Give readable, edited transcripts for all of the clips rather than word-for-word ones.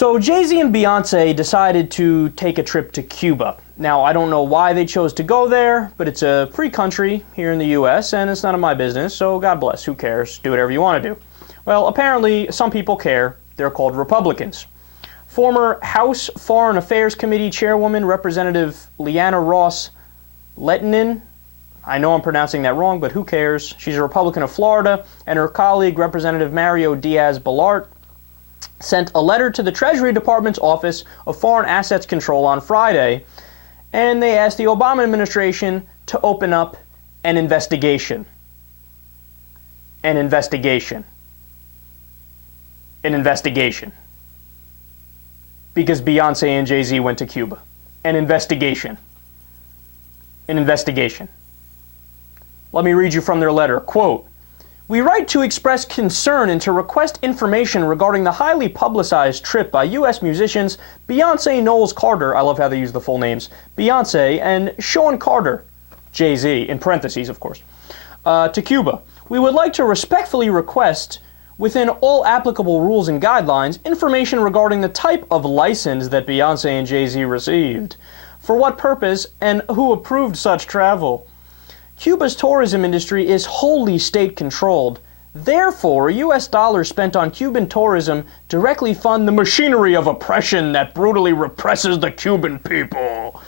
So Jay-Z and Beyonce decided to take a trip to Cuba. Now, I don't know why they chose to go there, but it's a free country here in the U.S., and it's none of my business, so God bless, who cares? Do whatever you want to do. Well, apparently, some people care. They're called Republicans. Former House Foreign Affairs Committee Chairwoman, Representative Ileana Ros-Lehtinen, I know I'm pronouncing that wrong, but who cares? She's a Republican of Florida, and her colleague, Representative Mario Diaz-Balart, sent a letter to the Treasury Department's Office of Foreign Assets Control on Friday, and they asked the Obama administration to open up an investigation. An investigation. An investigation. Because Beyonce and Jay-Z went to Cuba. An investigation. An investigation. Let me read you from their letter. Quote, "We write to express concern and to request information regarding the highly publicized trip by U.S. musicians Beyonce Knowles Carter," I love how they use the full names, Beyonce and Sean Carter, Jay-Z, in parentheses, of course, to Cuba. We would like to respectfully request, within all applicable rules and guidelines, information regarding the type of license that Beyonce and Jay-Z received, for what purpose, and who approved such travel. Cuba's tourism industry is wholly state-controlled. Therefore, U.S. dollars spent on Cuban tourism directly fund the machinery of oppression that brutally represses the Cuban people.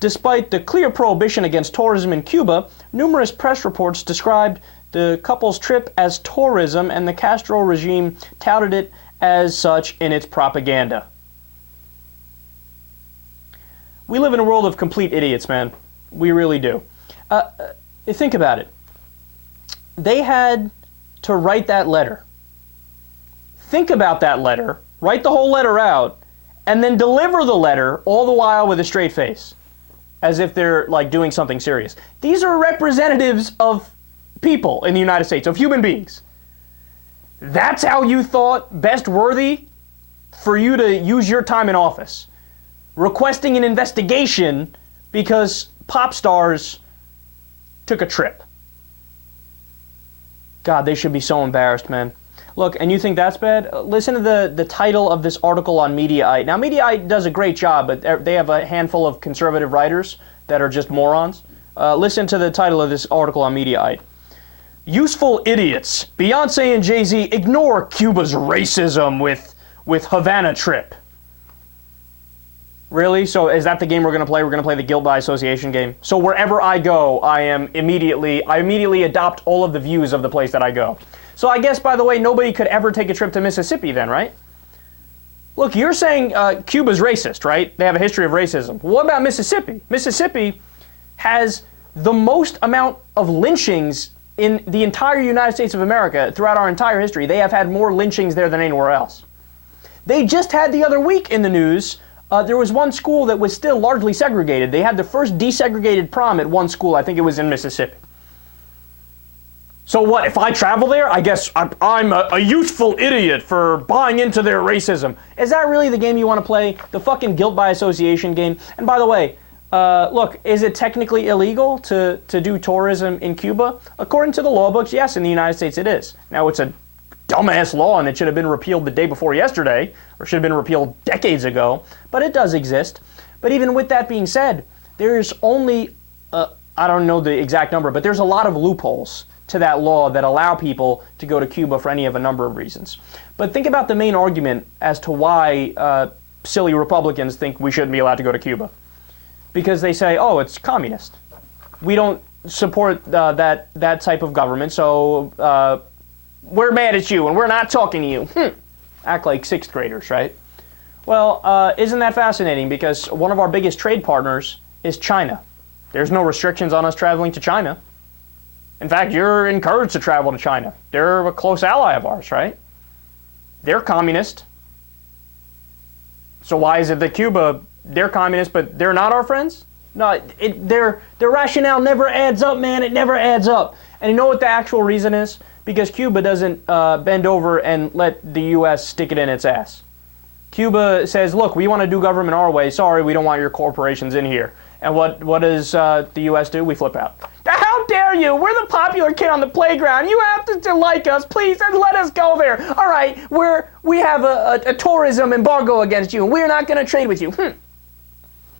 Despite the clear prohibition against tourism in Cuba, numerous press reports described the couple's trip as tourism, and the Castro regime touted it as such in its propaganda. We live in a world of complete idiots, man. We really do. Think about it. They had to write that letter. Think about that letter, write the whole letter out, and then deliver the letter all the while with a straight face, as if they're like doing something serious. These are representatives of people in the United States, of human beings. That's how you thought best worthy for you to use your time in office. Requesting an investigation because pop stars took a trip. God, they should be so embarrassed, man. Look, and you think that's bad? Listen to the title of this article on Mediaite. Now, Mediaite does a great job, but they have a handful of conservative writers that are just morons. Listen to the title of this article on Mediaite. Useful idiots. Beyonce and Jay-Z ignore Cuba's racism with Havana trip. Really? So is that the game we're going to play? We're going to play the guilt by association game. So wherever I go, I immediately adopt all of the views of the place that I go. So I guess, by the way, nobody could ever take a trip to Mississippi then, right? Look, you're saying Cuba's racist, right? They have a history of racism. What about Mississippi? Mississippi has the most amount of lynchings in the entire United States of America throughout our entire history. They have had more lynchings there than anywhere else. They just had the other week in the news, there was one school that was still largely segregated. They had the first desegregated prom at one school. I think it was in Mississippi. So what, if I travel there, I guess I'm a useful idiot for buying into their racism. Is that really the game you want to play? The fucking guilt by association game? And by the way, look, is it technically illegal to do tourism in Cuba? According to the law books, yes, in the United States it is. Now, it's a dumbass law and it should have been repealed the day before yesterday, or should have been repealed decades ago, but it does exist. But even with that being said, there's only, I don't know the exact number, but there's a lot of loopholes to that law that allow people to go to Cuba for any of a number of reasons. But think about the main argument as to why silly Republicans think we shouldn't be allowed to go to Cuba. Because they say, oh, it's communist. We don't support that type of government, so we're mad at you and we're not talking to you. Act like sixth graders, right? Well, isn't that fascinating? Because one of our biggest trade partners is China. There's no restrictions on us traveling to China. In fact, you're encouraged to travel to China. They're a close ally of ours, right? They're communist. So why is it that Cuba, they're communist, but they're not our friends? No, their rationale never adds up, man. It never adds up. And you know what the actual reason is? Because Cuba doesn't bend over and let the U.S. stick it in its ass. Cuba says, look, we want to do government our way. Sorry, we don't want your corporations in here. And what does the U.S. do? We flip out. How dare you? We're the popular kid on the playground. You have to like us, please, and let us go there. All right, we have a tourism embargo against you, and we're not going to trade with you.